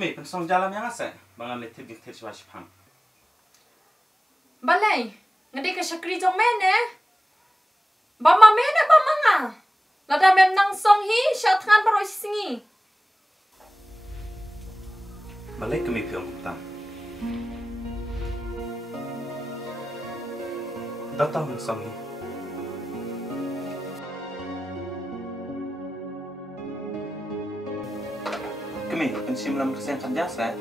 Kami pensong jalan yang asa, bang ane tip dik tirsi wasi pam. Balai, ngadi ka syakri jong mene. Bama mene bama nga. Lada mem nang song hi syatkan paroi singi. Balai kami piong kupta. Datang song hi. Kami pensim lam kerja kerja saya.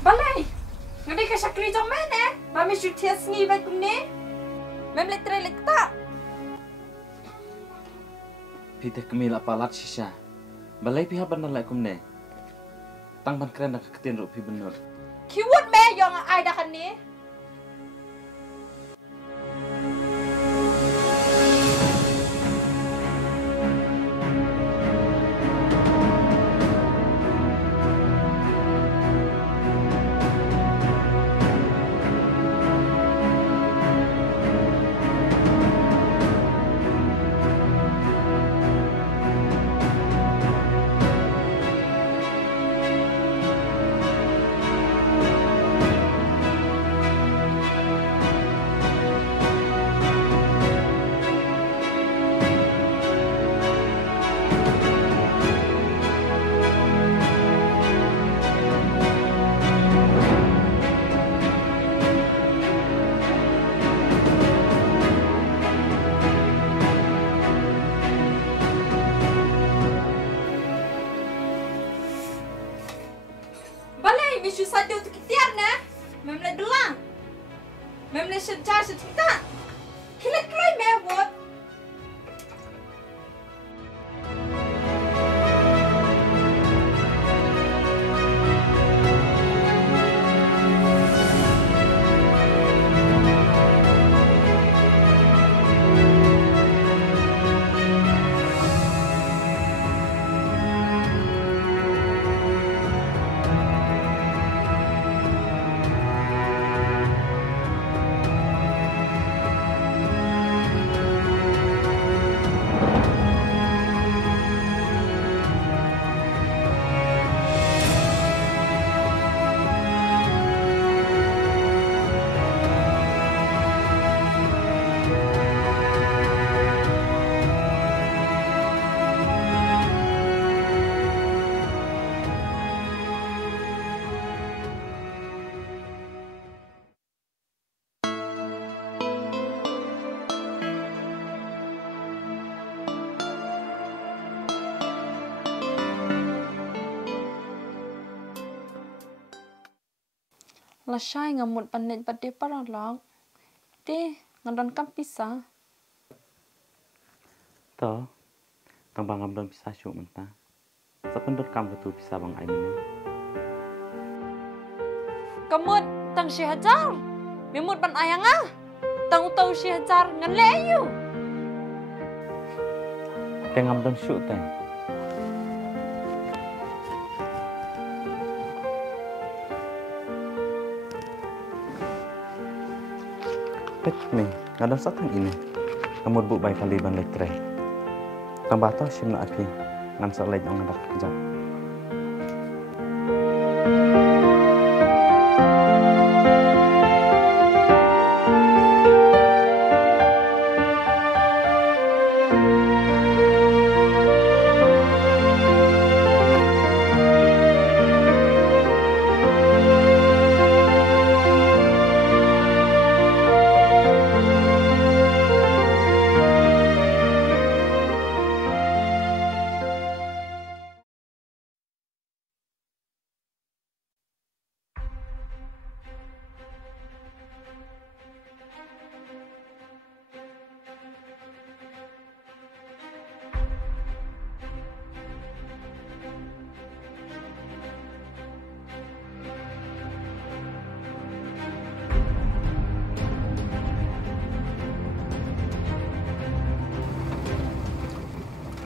Balai, ngadi ka syakri jong mene. Bami syutia singi bai kumne. Mem letre lekta. Pite kami la palat sisa. Balai pihak benar lai kumne. Tang ban keren nak ketin rupi benar. Kiwut me yong ai da kan ni. Misu sadu tu kitiar na. Memle belang. Memle sejar setinta. Kila kloi mewot. Lasai ngamut panit pade paralog. Te ngadon kam pisah. To, tang bang amdon pisah syuk mentah. Sependut kam betul pisah bang Aimin. Kamut tang Syihajar. Mimut pan ayang ah. Tang utau Syihajar ngan leyu. Teng amdon syuk teh. Pet me, ngadon satang ini. Kamut bu baik kali ban letre. Tambah toh simna aki ngan selej ang ngadak kerja.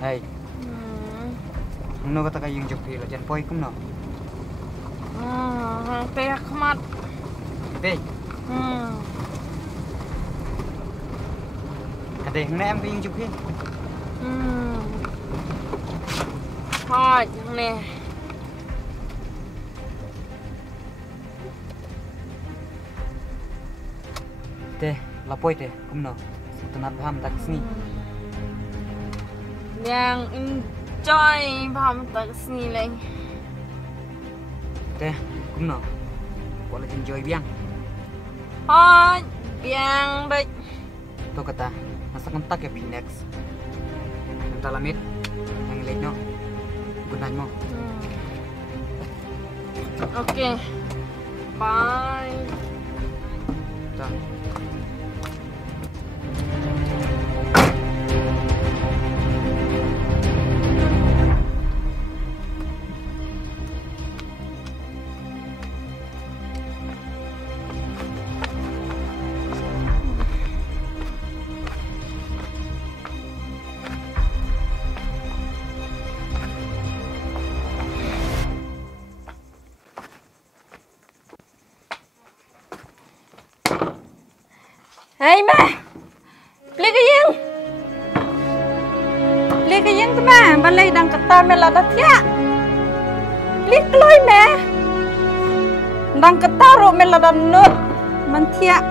Hey, no kata kayung jupri lah, jangan poi kum no. Kayak kemat. Hey, kata yang em kayung jupri. Hot nih. Teh, lapoi teh, kum no. Tenat paham tak sini. Yang enjoy paham tak sini lagi. Teh, kum no. Boleh enjoy biang. Hot, biang baik. Tuh kata, masa kontak ya Phoenix. Entah lamit, yang late no. Gunain mo. Oke. Bye. Tuh. Hey ma, beli ke yang tu ma, balai dang kata mela dah tiak. Beli keloi ma, dang kata ro mela dah nut, mantiak.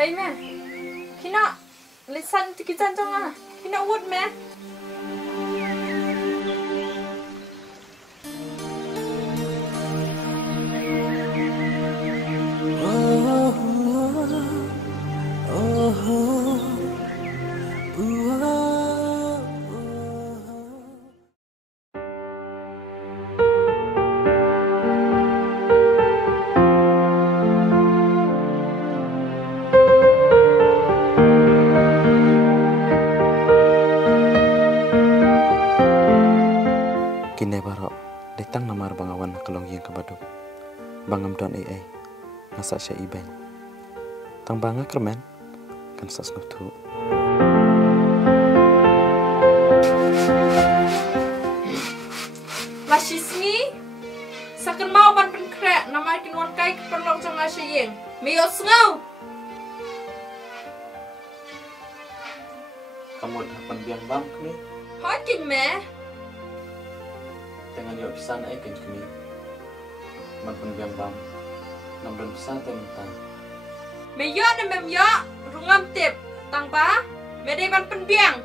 Hey ma, kina lisan tikitan jangan, kina wood ma. Kini barok, datang namar bangawan kalong yang kebaduk. Bangam don AI, ngasak siya ibeng. Tang banga kermen, kan sas ngutu. Masismi, sakan mau ban penkrek namar kinwan kai keperlong sama siya yang. Miyos ngau. Kamu dapat biang bang ni? Hakin ma, Dengan yuk pisan ay kan kami. Man penbiang bam. Nam dan pisan teh minta. Meyo na memyo, rungam tip. Tang ba? Mede man penbiang.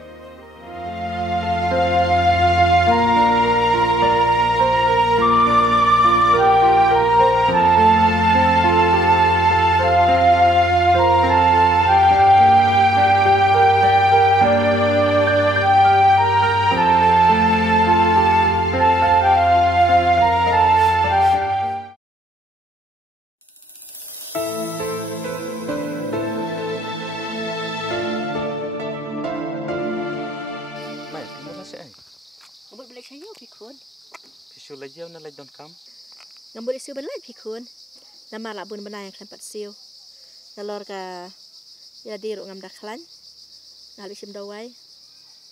Mai, kamu masih ay. Ngambul balik sayo pikun. Pisu lagi na lagi don kam. Ngambul isiu balai pikun. Nama labun benai yang kelempat siu. Nalor ka ila diru ngam daklan. Ngal isim dawai.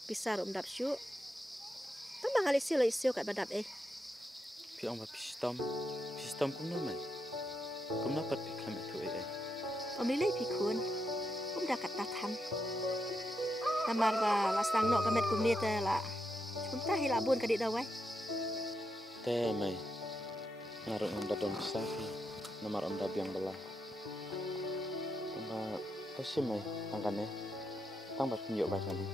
Pisar dap syu. Tambah ngal isiu kat badap Pi om pistom. Pistom kum no mai. Kum na pat pikam itu ay. Om lilai pikun. Om dah kat tatam. Namar ba lasang no kamet kum ni te la. Kum tah hilabun kadik dawai. Teh mai. Ngaruk ngam dadon pisah. Namar om dabiang belah. Tamba tosim mai tangkane. Tang bat kunjuk baik kali.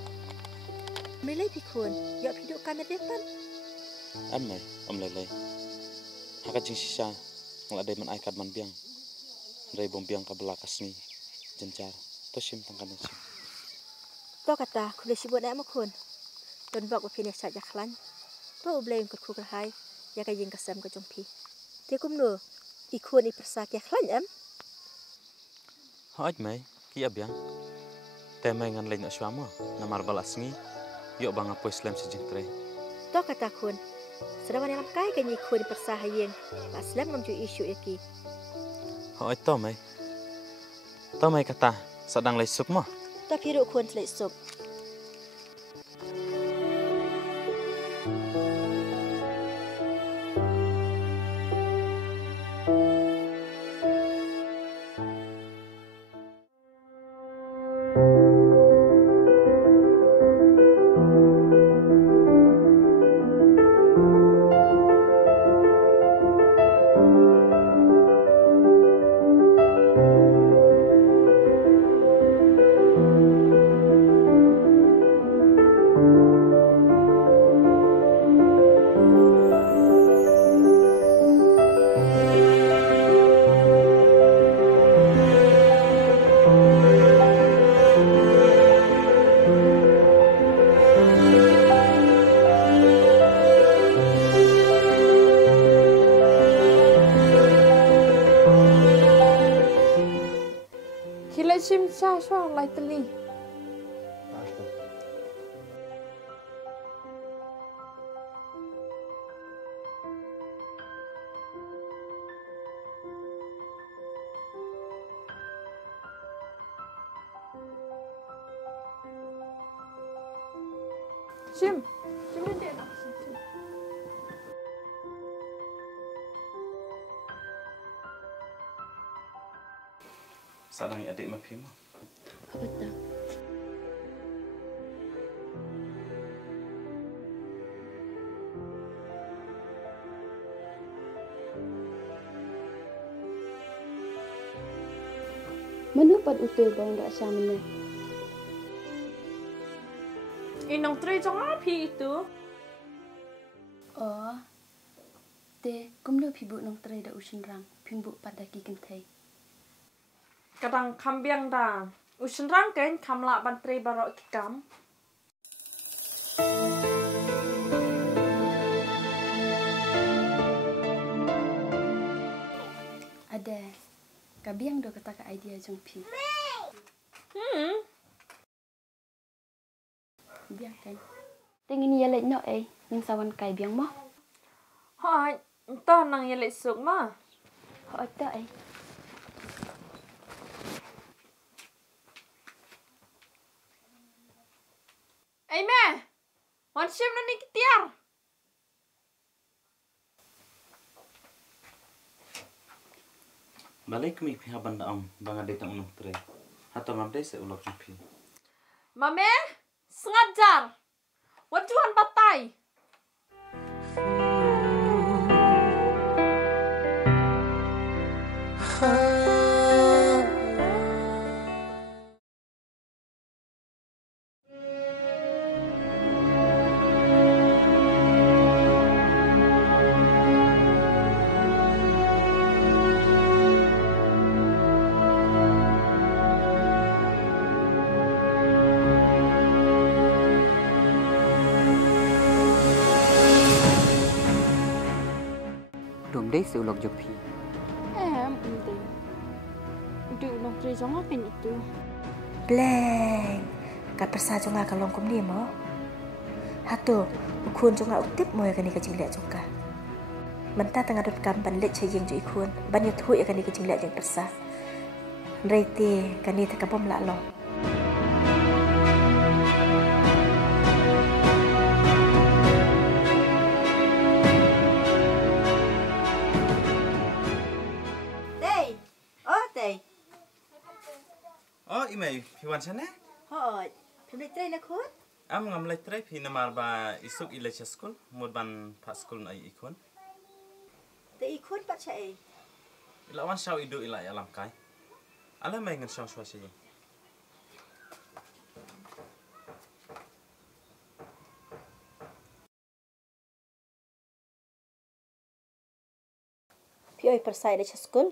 Om lilai pikun. Yok hidup kamet depan. Amai om lele. Haka jing sisa ngeladai man aikad man biang. Dari bom biang ka belakas ni. Jencar. Tosim tangkane sim. To kata kulit sibuk nak makun. Don bak opini saja klan. To ublay yang kerku kerhai. Ya kajing kesam ke jompi. Tiakum nu. Ikun ipersak ya klan Hoj mai, ki abiang. Teh mai ngan lain asyama. Namar balas ni. Yok bang apo Islam sejeng tre. To kata kun. Sedawan yang kai kan ikun ipersak hayeng. Aslam ngam ju isu iki. Hoj to mai. To mai kata sedang lai suk mo. To piru kun selek sup. Chim cha so lai tali. Chim dia nak. Sadang adik mapi mo. Betul. Menupat utul bang dak samne. Inong tre jong api itu. Oh. Te kumno pibu nong tre da usin rang, pimbu pada ki kentai. Kadang kambiang dah. Usin rangken kamla bantre barok kikam. Ada. Kabiang do kata ka idea jong pi. Biang kan. Tengin ya lek no ning sawan kai biang mo. Hai, entah nang yelek suk mah. Ho ta Me, wan sim na ni kitiar. Balik mi pihak banda om bang adik tang unung tre. Hatta mamde se ulok jumpi. Mame, sengajar. Wajuan batai. deh seulok jok pi. Udah ulong tri zonga pen itu. Bleng. Kat persa jonga kalong kum ni mo. Hatu, ukun jonga utip mo ya kani kajing liat jongka. Mentah tengah dut kampan lek cayeng jo ikun. Banyak tu ya kani kajing liat jeng persa. Reiti kani tekapom lak lo. Oh, imai, piwan sana? Hoi, pemlik tray nak kun? Am ngam lai trai pi namar ba isuk ilacha school, mud ban pa school ai ikon. Te ikun pat cai. Ilawan shaw idu ila alam kai. Alam mai ngan shaw shwa shi. Pioi persai de school.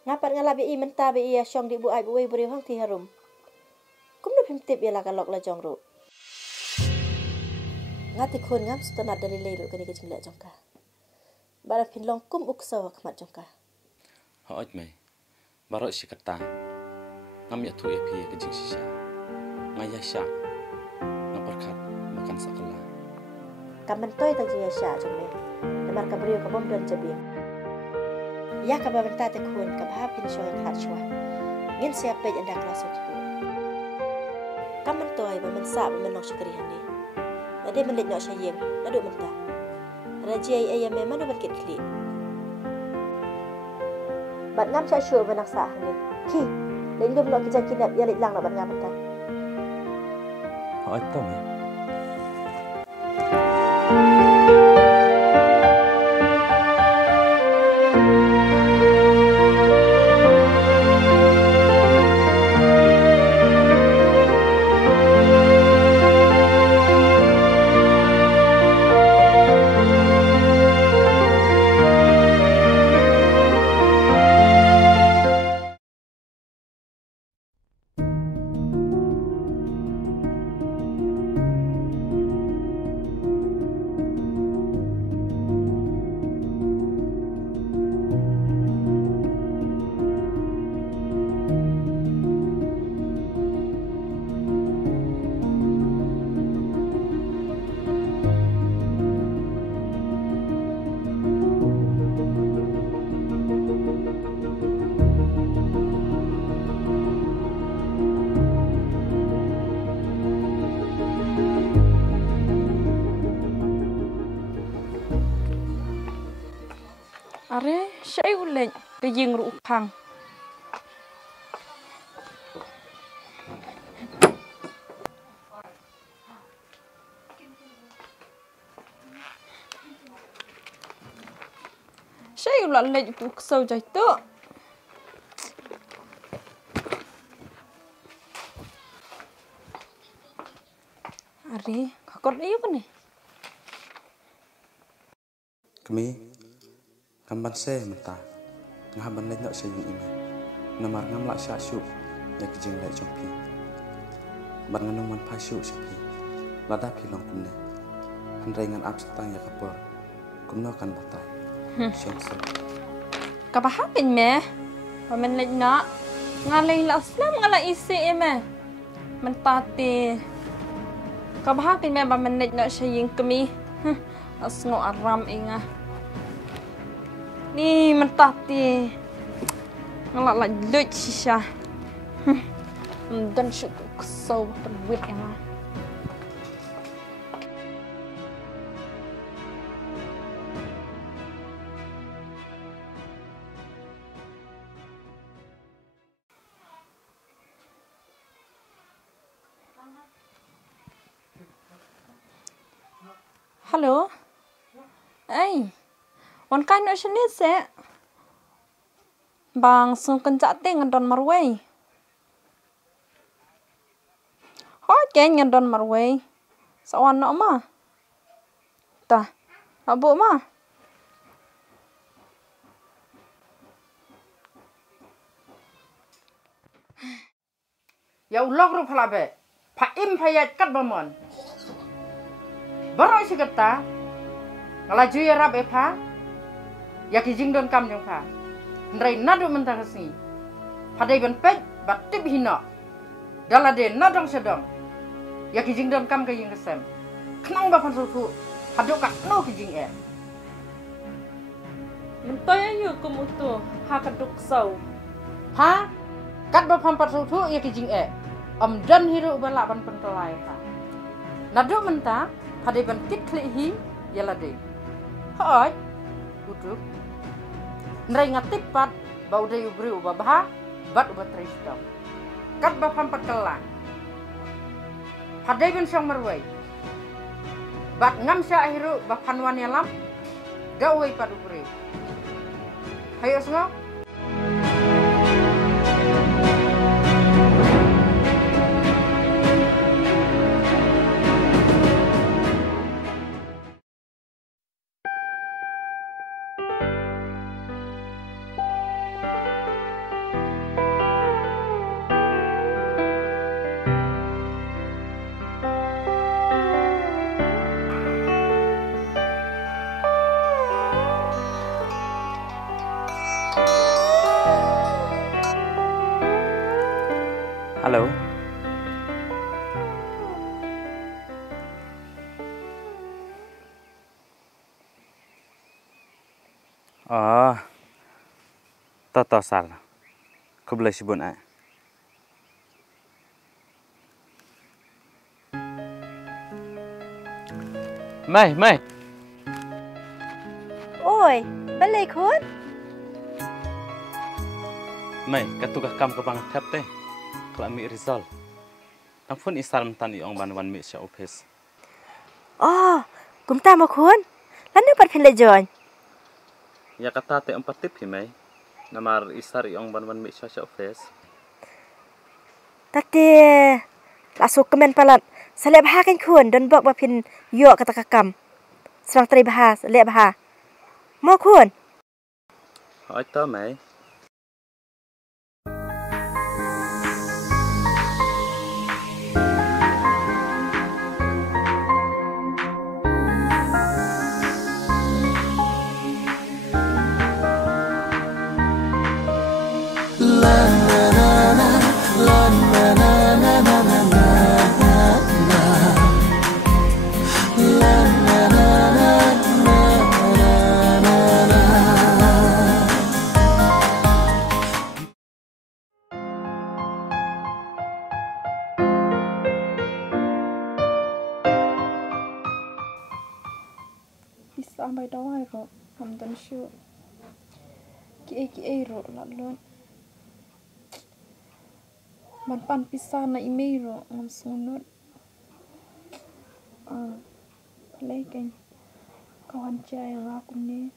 Ngapat ngalabi I mentah bi ia syong di bu ai bu wei beri hang ti harum. Kum nu pimtip ia la kalok la jong ru. Ngati kun ngam stonat dari leiru kani ke jingla jongka. Bara pin long kum uksa wa kmat jongka. Hoot mai. Barot si kata. Ngam ya tu epi ke jing sisa. Ngaya sya. Ngaperkat makan sakala. Kamen toy tang jing sya jong me. Namar ka beri ka bom don jabi. Ya ka ba benta te kun ka ba pin shoy khat shwa. Ngin siap pe anda kelas tu. Kamen toy ba men sa ba men nok syukri hani. Ada menit nak sayang, nak duk mentah. Raja ayam memang nak berkit klik. Bat ngam saya syur benak sah ni. Ki, lain dum nak kijang kinap ya lang nak bat ngam mentah. Hoot to mai. Are, saya uleng ke jing ru pang. Saya ulang lagi tu kesau jai tu. Are, kakor dia apa ni? Kami kamban se mentah. Ngaban lai nak sayang imai. Namar ngam lak sya syu ya ke jing lai jongpi. Ban nganung man pa syu sepi. Lada pi long kumne. Han ngan ap setang ya kapor. Kumno kan batai. Syong se. Kapahapin me? Pamen lagi nak ngalai la Islam ngalai isi me. Mentati. Kapahapin me pamen lagi nak sayang kami. Asngo aram inga. Ni mentati. Ngalak la lut sisa. Dan syukur kesau terbuat inga. Halo. Ai. Wan kai no sini se. Bang sung kencak te ngendon marway. Hoi ke ngendon marway. Sawan no ma. Ta. Abu ma. Ya ulok ru phalabe. Pha im phayat kat bamon. Baro sikata. Ngala juya rab epha. ya kijing don kam jong pha ndrai nadu mentang kesni padai ban pej batip hina dalade nadong sedong ya kijing don kam ka ying kesem knang ba phan su thu haduk ka no kijing Mentoy ayo kumutu ha kaduk sau. ha kat ba phan pat su thu ya kijing dan hiru bala ban pentelai ha naduk menta padai ban kit kli hi yalade hoi uduk ndrai ngatip pat bau dai ubri ubah bat ubat tristam kat ba phan pat kelang padai ban sang marwai bat ngam sya hiru ba phanwan yalam dawai pat ubri hayo semua Halo. Oh. Toto sal. Kau boleh sebut nak? Mai. Oi, balik kun? Mai, katugas kam ke pangatap teh. Kalau ambil result. Ampun isal mentan iong ban mi sya office. Oh, kumta mo kun? Lanu pat kan lejon. Ya kata te 4 tip hi mai. Namar isar iong ban mi sya office. Tapi lasuk kemen palat. Salep ha kan kun don bok ba pin yo kata kakam. Serang teri bahas, lep bah. Mo kun? Hỏi tớ mai. Sampai dawai ro, hamdan syu. Ki ro lalon. Man pan pisah na ime ro ngam sunut. Leken kawan cai aku ni.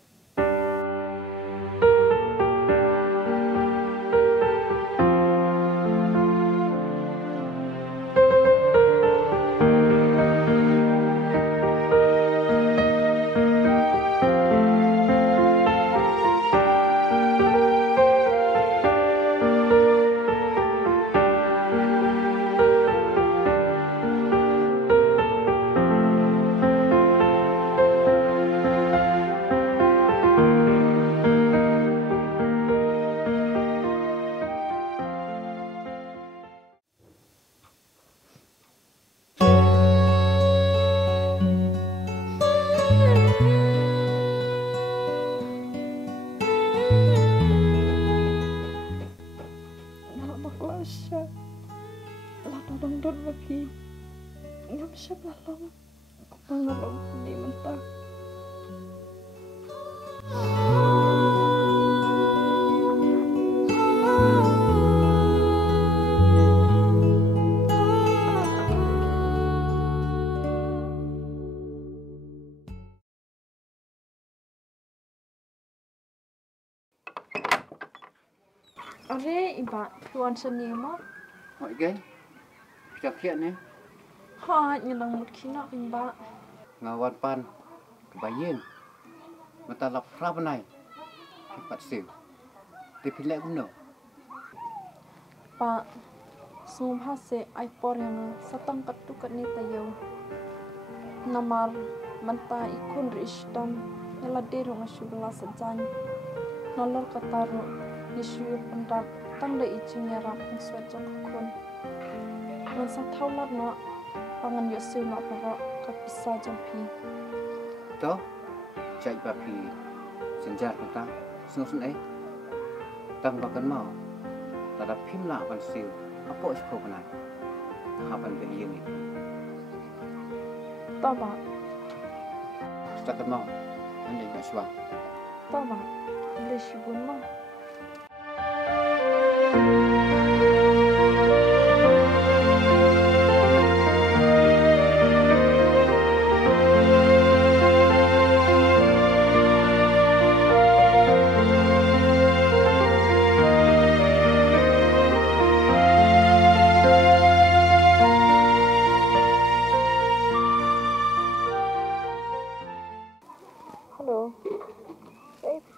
Dot bagi ngam siapa long pengalong di mentah Are iba tuan seni mo? Okay. Chắc hiện nhé. Ha, nyelang mut kina imba. Ngawan pan kebayang. Mata lap rap này. Pat siu. Tapi lek guna. Pa, sum hase ai por yang satang katukat ni tayo. Namar manta ikun ristam Yala dero ngasyu bela sejan. Nolor kataru Yesu pendat tang da icing yarap ng swetso kakun. Mansa taulat no pangan Yesu no pera kapisa jampi. To chạy bà phì dân giạt của ta xuống xuống ấy tăng vào cân màu ta đã phim lạ bằng siêu áp bộ cho này họ bằng bên yên này Ta ba ta cân màu anh định nói sao ta ba le shibun ma. Halo.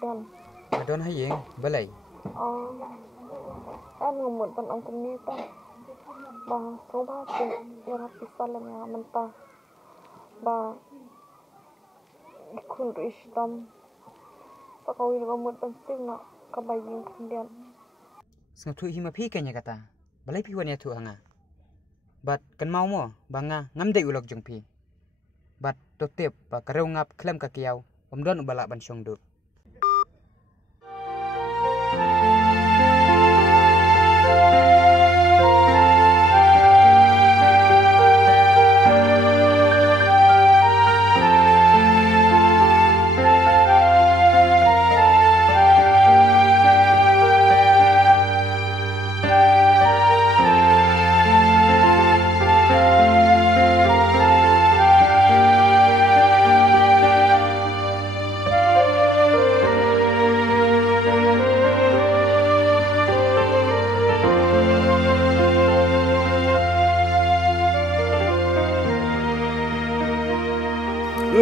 Dan Adon hay gì balai em ngomong pan ang kumita. Ba soba tin yarap pisal nga manta. Ba kun rishtam. Pakawi ngomong pan sing na kabaying kandian. sang thu hi ma phi kenya kata balai phi wania thu hanga bat kan mau mo banga ngam dei ulok jong phi bat to tep pa kareu ngap klem ka kiau don ubala ban song du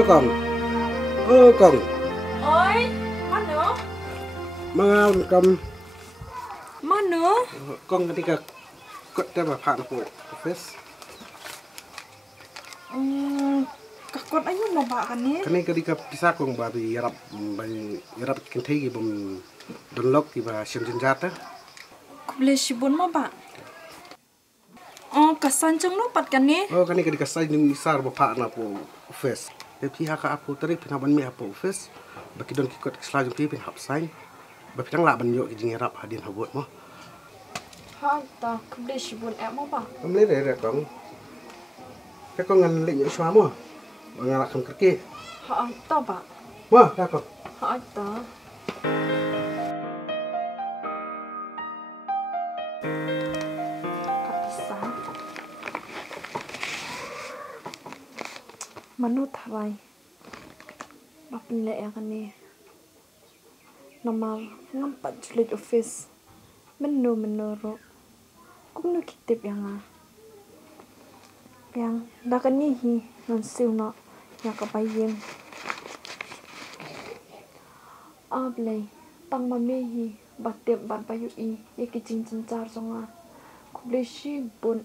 Kong. Kong. Oi, mana? Mga kam Mana? Kong ketika kot dia bapak aku office. Kakot ayo mau bak kan ni? Kani ketika pisah kong babi yarap kentegi bom download di ba sim senjata. Kuble shibun mau bak. Oh, kasan jeng no pat kan ni? Oh kani ketika saya ni misar bapak aku office. Tapi haka aku tarik pinaban mi apa office. Baki don kikot selajung pi pin hap sign. Bapi tang la ban yo kijing yarap hadin habot mo. Ha, ta kuble shibun mau bak. Amle re kong. Ka kong ngan lek yo swa mo. Ngalak kam kerke. Ha, ta bak. Mo ka kong. Ha, ta. Kapisa. Manu tharai. Bapen le kan ni. Nomor ngampat julit office. Menurut kung nakitip yang dakan nihi non siw na yang kabayeng ablay tang mamehi batip bat bayu i yakijing cencar songa kubleshi bun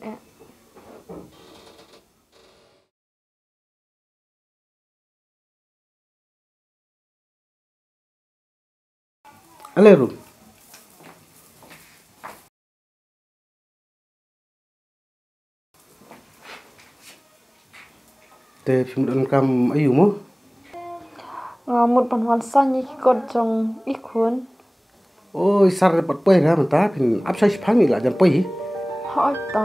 Aleru. Te film kam ayu mo. ngamut panwan sanyi kikot jong ikun Oh isar dapat poy ra mata pin apsai phami la jan poy. ha ta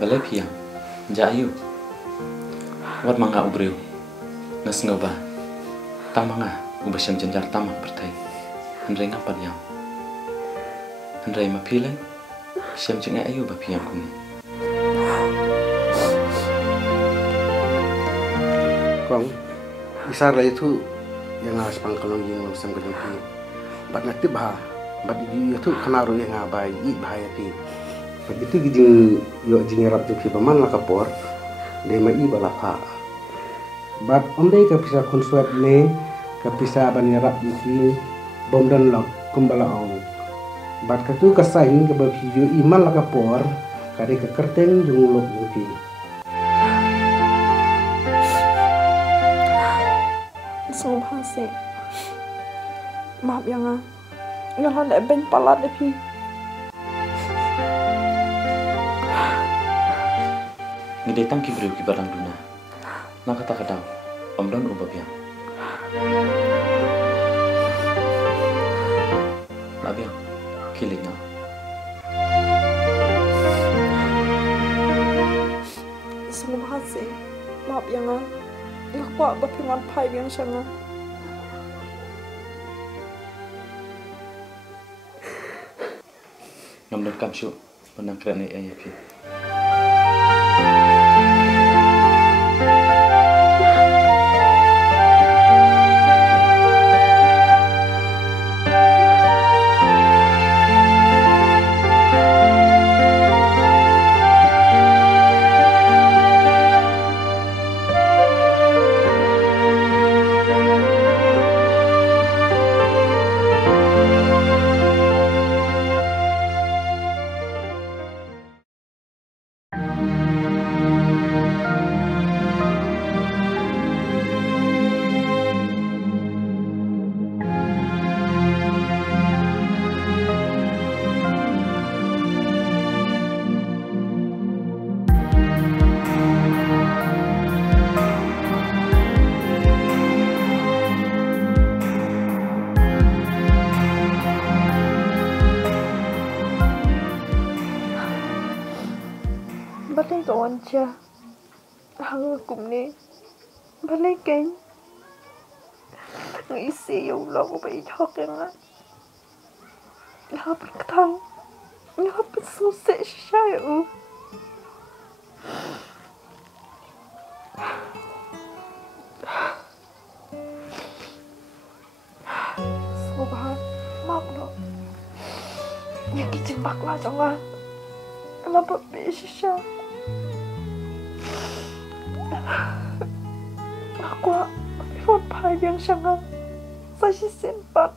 Balai piang, jayu. Wat manga ubriu, nas ngoba, tang manga ubasyam janjar tamak bertai. Handrai ngapad yang, handrai mapilai, syam jengai ayu bapiang kuni. Kong, isar itu yang ngas pangkalong yang masam kejang pi. Bat ngatib bah, bat itu kenaru yang ngabai, bahaya pi. Begitu gijing yo jing rap tu paman la kapor de mai balapa bat omdei ka pisa konsuat ne ka pisa ban rap di bom dan lok kumbala ong bat ka tu ka saing ka babi yo iman la kapor ka de ka kerteng jung lok jupi Subhase maaf yang ngalah le ben palat le pi Ngide tang ki beriu ki barang duna. Nak kata kadang, om don ubah biang. Nak biang, kilik na. Subhase maaf yang kuat bapiman pai biang sanga. Ngam don kam syuk, benang kerana ayah pi. Balai kawan cia, hang kum ni, balai keng, ngisi yang ulang ubai hok yang lah, ngapa ketang, ngapa susah syai'u. Subhan, maaf lo, yang kicim bakla jangan, kenapa besisya? Aku iwan pai biang sanga saya sempat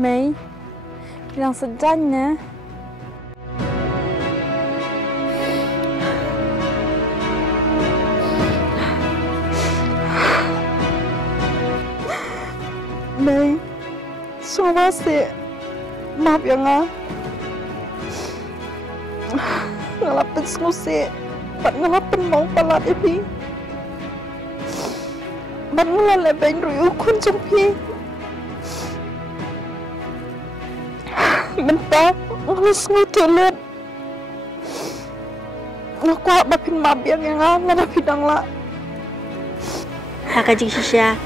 Mei, bilang sedangnya. Mei, semua sih, maaf ya nga. Ngalapin sengusik, pat ngalapin mau palat ipi. Bat ngalalebeng ruyu kun jumpi. Bentar, ngelis ngutulut. Ngakuak bapin mabiang yang ngana bidang lah. Hakajing sisya,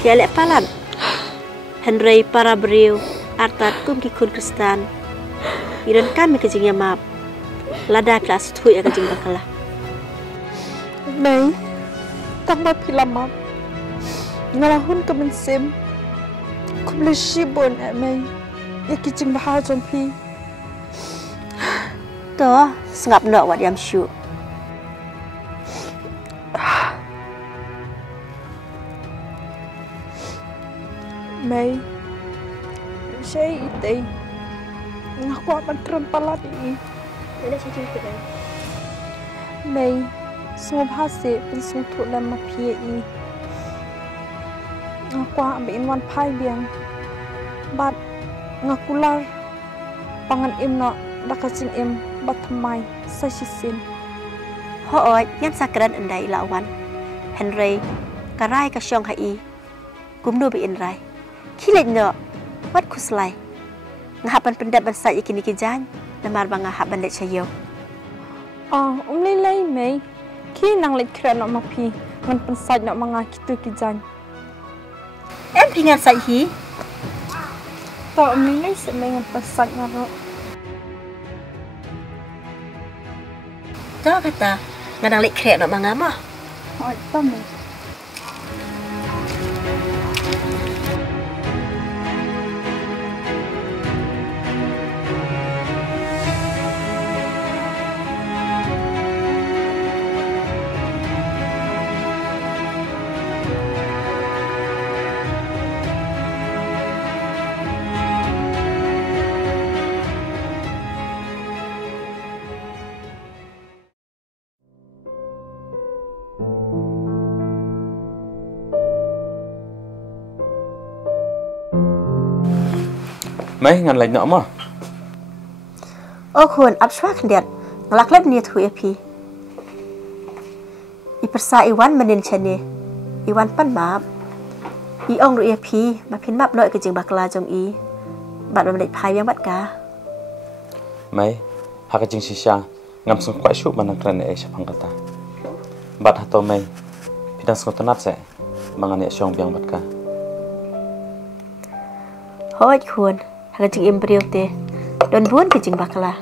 pialek palan. Henry para beriu, artat kum kikun kristan. Iran kami kajing yang maaf. Lada kelas tu ya kajing bakalah. Mei, tambah pila maaf. Ngalahun kemensim. Kumle shibon mai. Ya kijing bahar jompi. To sengap nak wat yam syu. Mai. Saya itu. Ngaku akan terempalat ini. Ada cicing ke dah. Mai. Semua bahasa pensutuk dan mapiai. Ngaku ambil wan pai biang. Bat ngakular pangan im nak dak kacing im bat thamai sa sisin. Hooi yan sakran andai lawan. Henry karai ka syong hai. Gumno bi inrai. Kilet no wat kuslai. Ngahapan pendat bansa ikini kijan namar bang ngahapan let sayo. Lay mai. Ki nang let kran nak mapi ngan pensaj nak mangakitu kijan. Em pingan sai hi. Tak lay semai ngan pensaj ngaro. To kata ngadang let krek nak mangama. Oi, tamai. Mai ngan lai nak mah. Oh kun abswa kendiat ngelak lep niat hu epi. I persa iwan menin chene. Iwan pan map. I ong ru epi ma pin map noi ke jing bakla jong i. Bat ma lek pai yang bat ka. Mai ha ka jing sisa ngam sung kwai shu manang kran e sapang kata. Bat ha to mai pidang sung tanat se mangan e syong biang bat ka. Hoi kun ha jing imbriu te. Don buan ke jing bakla.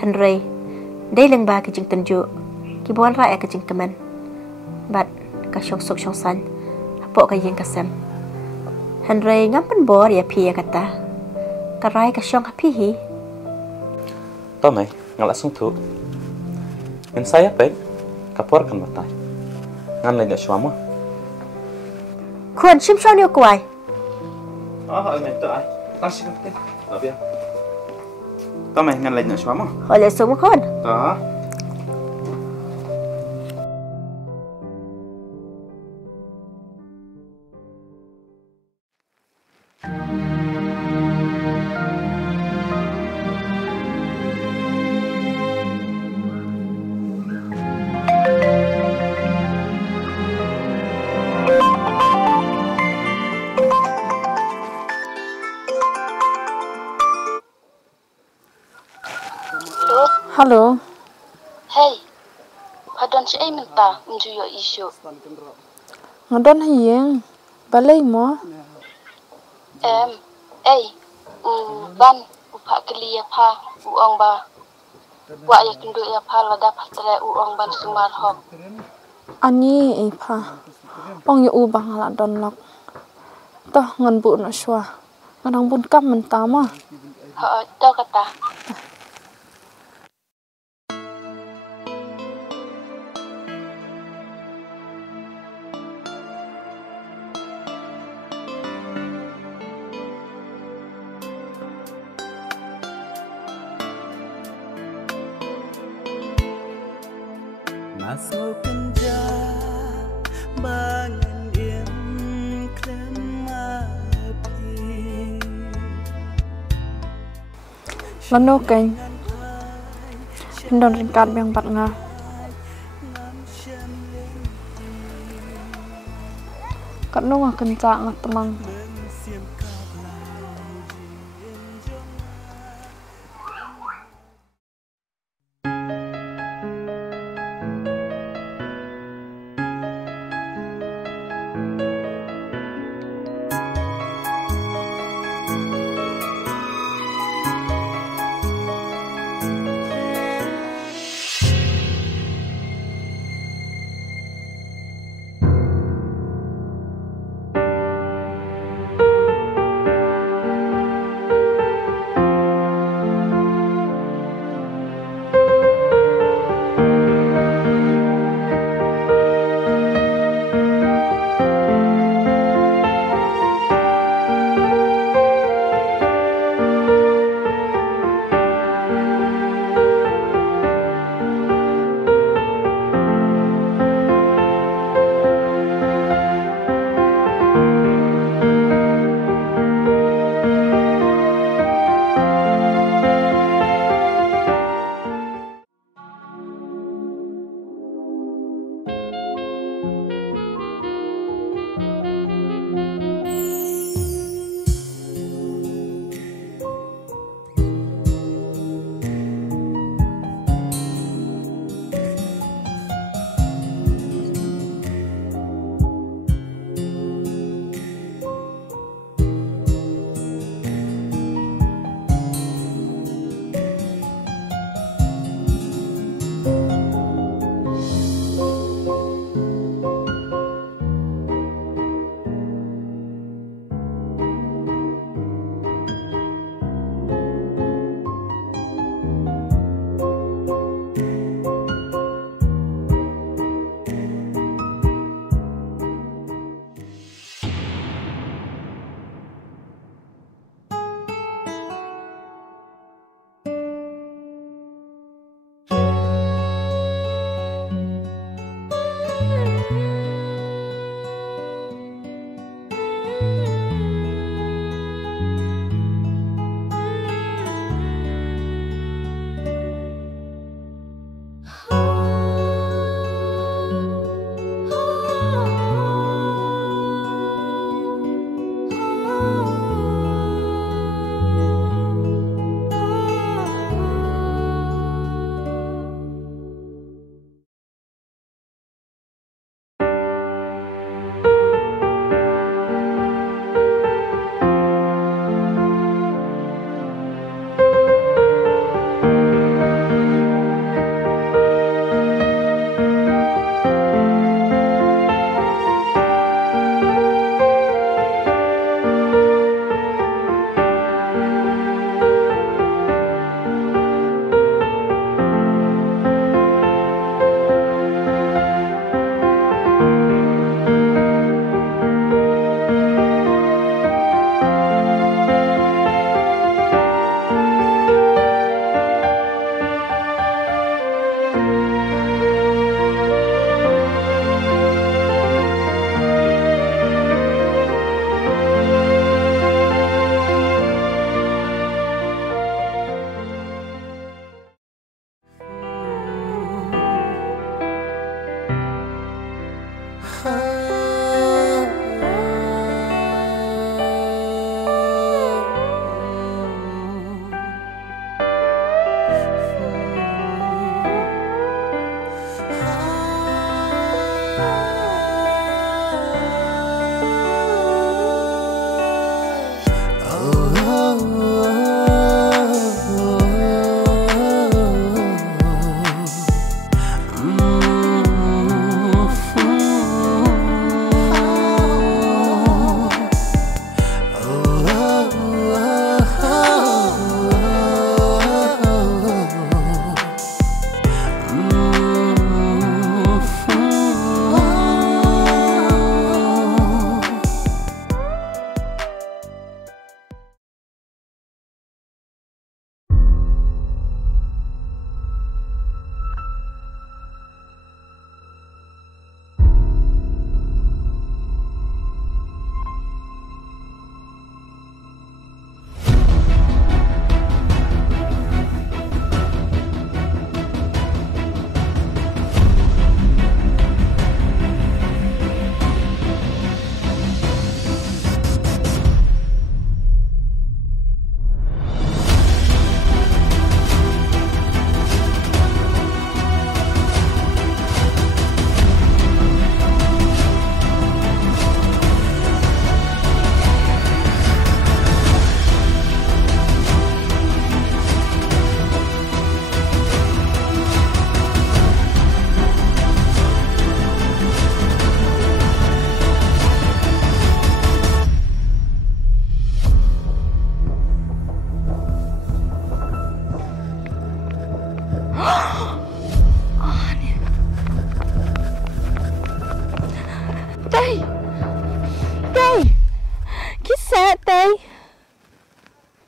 Henry dai leng ba ke jing tenju. Ki buan ra e ke jing kemen. Bat ka syong sok syong san. Pok ka yeng kasem. Henry ngam pen bor ya pi ya kata. Karai ka syong hapi hi. To mai ngalak sung thu. Ngan saya pek kapor kan matai. Ngan lai nak syama. Kun sim shon yo kwai. Ai mai to ai. Ta sing te. Abia. To mai ngan lai nak syama. Oleh semua kun. Ta. Halo. Hey, padon si ay minta unjuyo isu. Ngadon hieng. Balai mo. Ban upak kelia pa uang ba. Wa ya kendu ya pa lada patre uang ban sumar hok. Ani pa. Ong yu bang ala don lok. Toh ngan bu na shwa. Ngadang bun kap mentah mah. Tau kata. Masuk penja bangun im klemapi Lano keng. Pendon ringkat yang bat nga. Kat no nga kencak nga temang.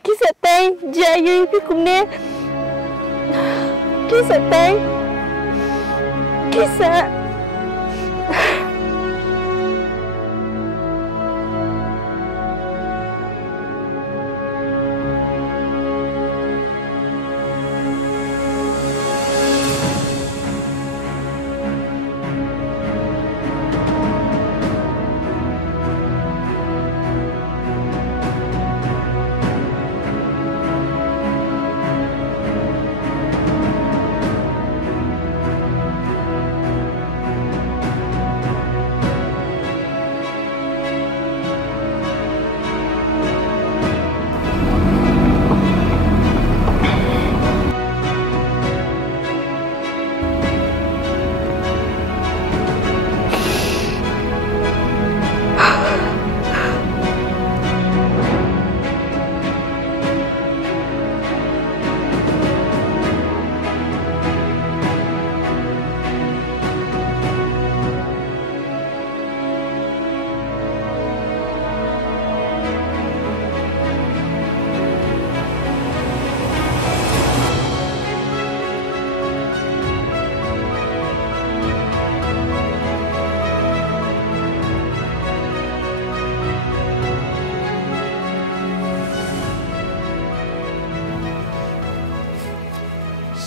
Kisah tay Jayu pi kumne. Kisah tay. Kisah.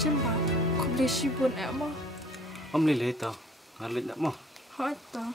Siapa? Kau boleh sibun apa? Om lele tau. Ngalit nak mau. Hot tau.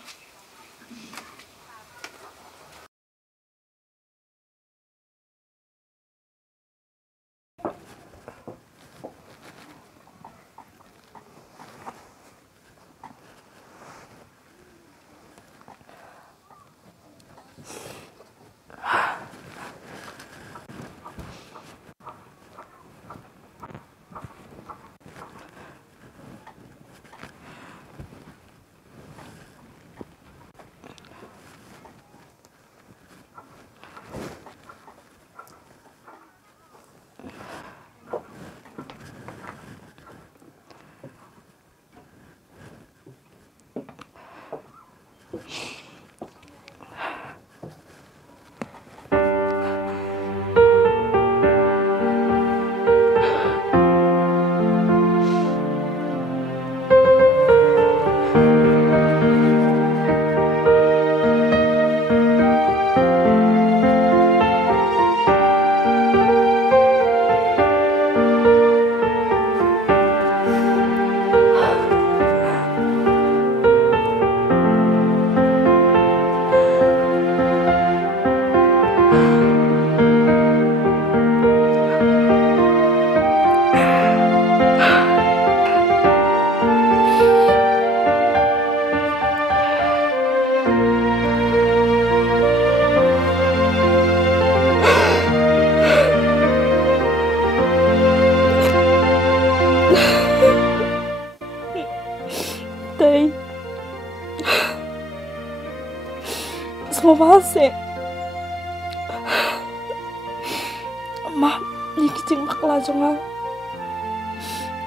Tay. Semua bahasa. Mah, ni kecing makla jongal.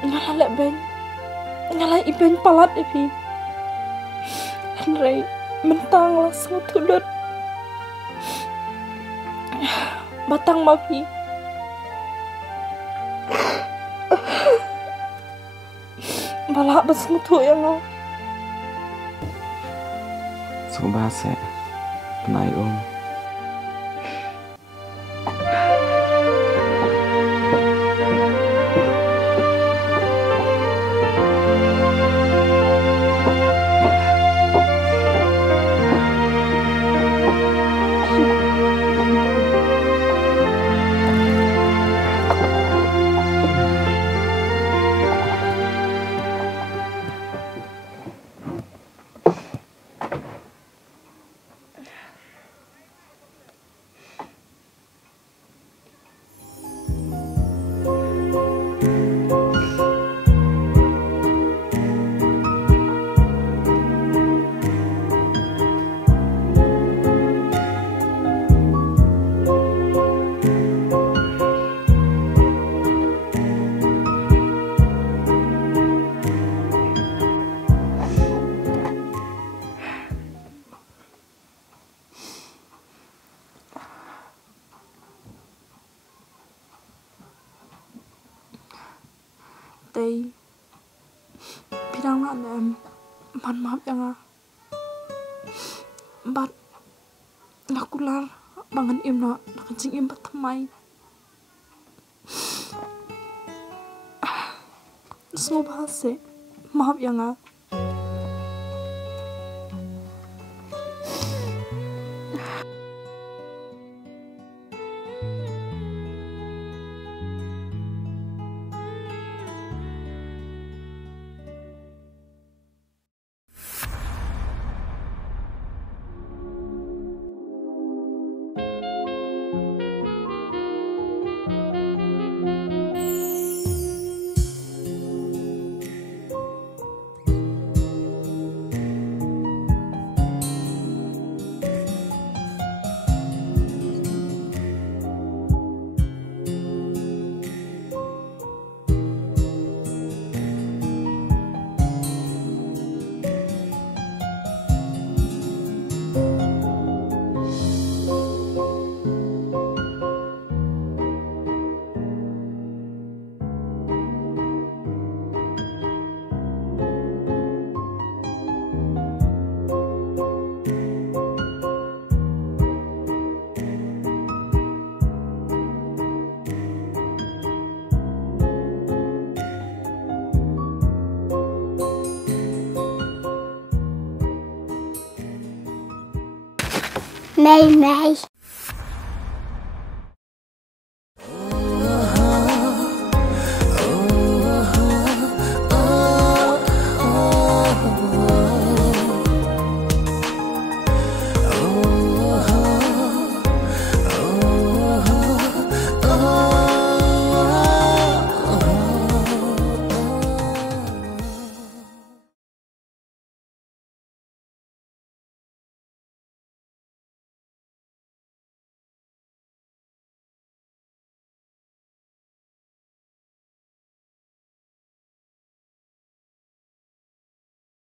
Ngalah ben. Ngalah iben palat epi. Henry mentang lah semua tudut. Batang mapi. Balak bersmutu yang lo. Semua bahasa. Penai om. đây Pi đang lặn em Bạn maaf ya nga Bat Nakular Bangan im no Nakancing im bat thamay Semua bahasa Maaf ya nga Mei mei